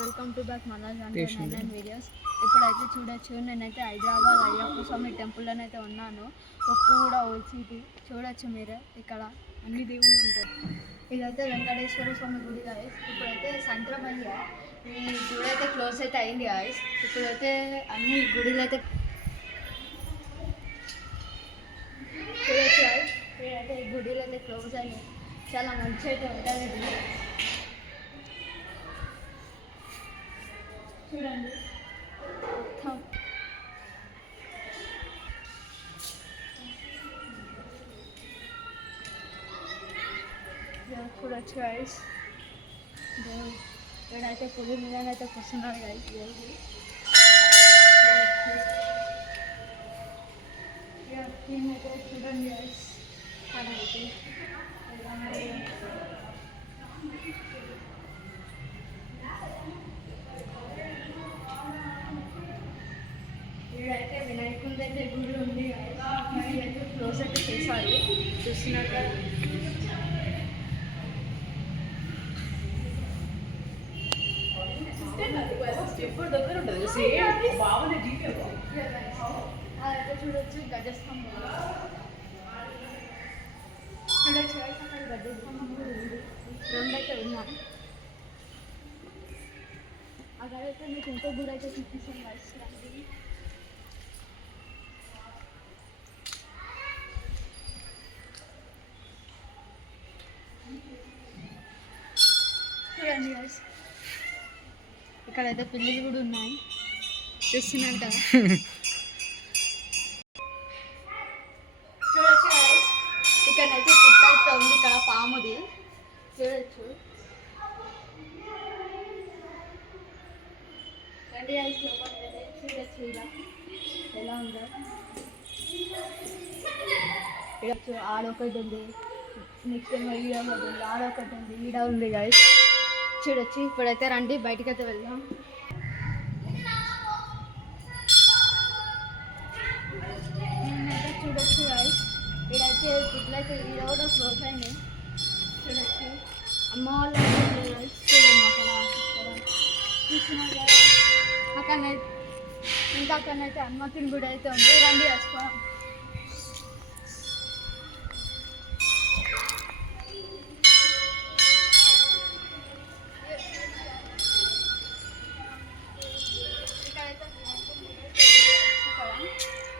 Welcome to back Manoj and videos. ఇప్పుడైతే చూడొచ్చు, నేనైతే హైదరాబాద్ అయ్యప్ప స్వామి టెంపుల్లోనే అయితే ఉన్నాను. ఒప్పు కూడా ఓల్సిటీ చూడొచ్చు మీరు. ఇక్కడ అన్ని దేవుళ్ళు ఉంటారు. ఇదైతే వెంకటేశ్వర స్వామి గుడి గాయస్. ఇప్పుడైతే సాయంత్రం అయ్యా, ఈ గుడి అయితే క్లోజ్ అయితే అయింది గాయస్. ఇప్పుడైతే అన్ని గుడిలు అయితే చూడొచ్చు గాయస్. ఇప్పుడైతే ఈ గుడిలు అయితే క్లోజ్ అయ్యాయి. చాలా మంచి అయితే ఉంటుంది. చూడండి చూడొచ్చు గైస్. ఇక్కడైతే పులి మీద అయితే కూర్చున్నాడు గైస్. అయితే చూడండి గైస్. అదైతే ఇక్కడైతే వినాయకుడి అయితే గుడి ఉంది. అయితే క్లోజ్ అయితే చేశారు, చూస్తున్నారు కదా. అదైతే చూడొచ్చు గజస్తంభం. చూడొచ్చు అక్కడ గజస్తంభం కూడా ఉంది. రెండైతే ఉన్నాయి. అక్కడైతే మీకు ఇంకో గుడి అయితే చూపిస్తాం గైస్. చూడండి గైస్, ఇక్కడైతే పిల్లలు కూడా ఉన్నాయి, చూస్తున్నారు కదా. చూడొచ్చు గైస్, ఇక్కడైతే పుట్ట అయితే ఉంది. ఇక్కడ పాముది చూడొచ్చు. రండి గైస్, చూడొచ్చు ఇలా ఎలా ఉందో. చూడొచ్చు ఆడొకటి ఉంది, నెక్స్ట్ ఏమో ఈడ ఉంది, ఆడొకటి ఉంది, ఈడ ఉంది గైస్. చూడొచ్చు. ఇప్పుడైతే రండి బయటికి అయితే వెళ్దాం. నేనైతే చూడొచ్చు గైస్, ఇక్కడైతే గుడ్లైతే ఈడ కూడా క్లోజ్ అయినాయి. చూడొచ్చు అమ్మ వాళ్ళు గైస్. చూడండి అక్కడ చూస్తున్నారు గైస్. అక్కడనైతే ఇంకా అక్కడనైతే హనుమంతుని గుడి అయితే ఉంది. రండి వేసుకోవడం.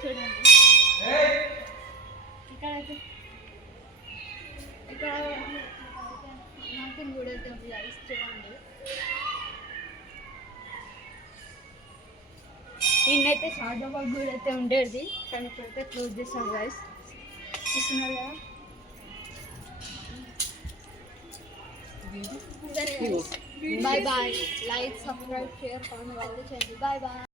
చూడండి ఇక్కడైతే ఇక్కడ హనుమంతుని గుడి అయితే ఉంది గైస్. చూడండి నిన్నైతే షాజాబాద్ గుడి అయితే ఉండేది, కానీ ఇప్పుడైతే క్లోజ్ చేసాం గైస్. చూస్తున్నారు కదా. Bye bye. Like, subscribe, share, comment అయితే చేయండి. Bye bye.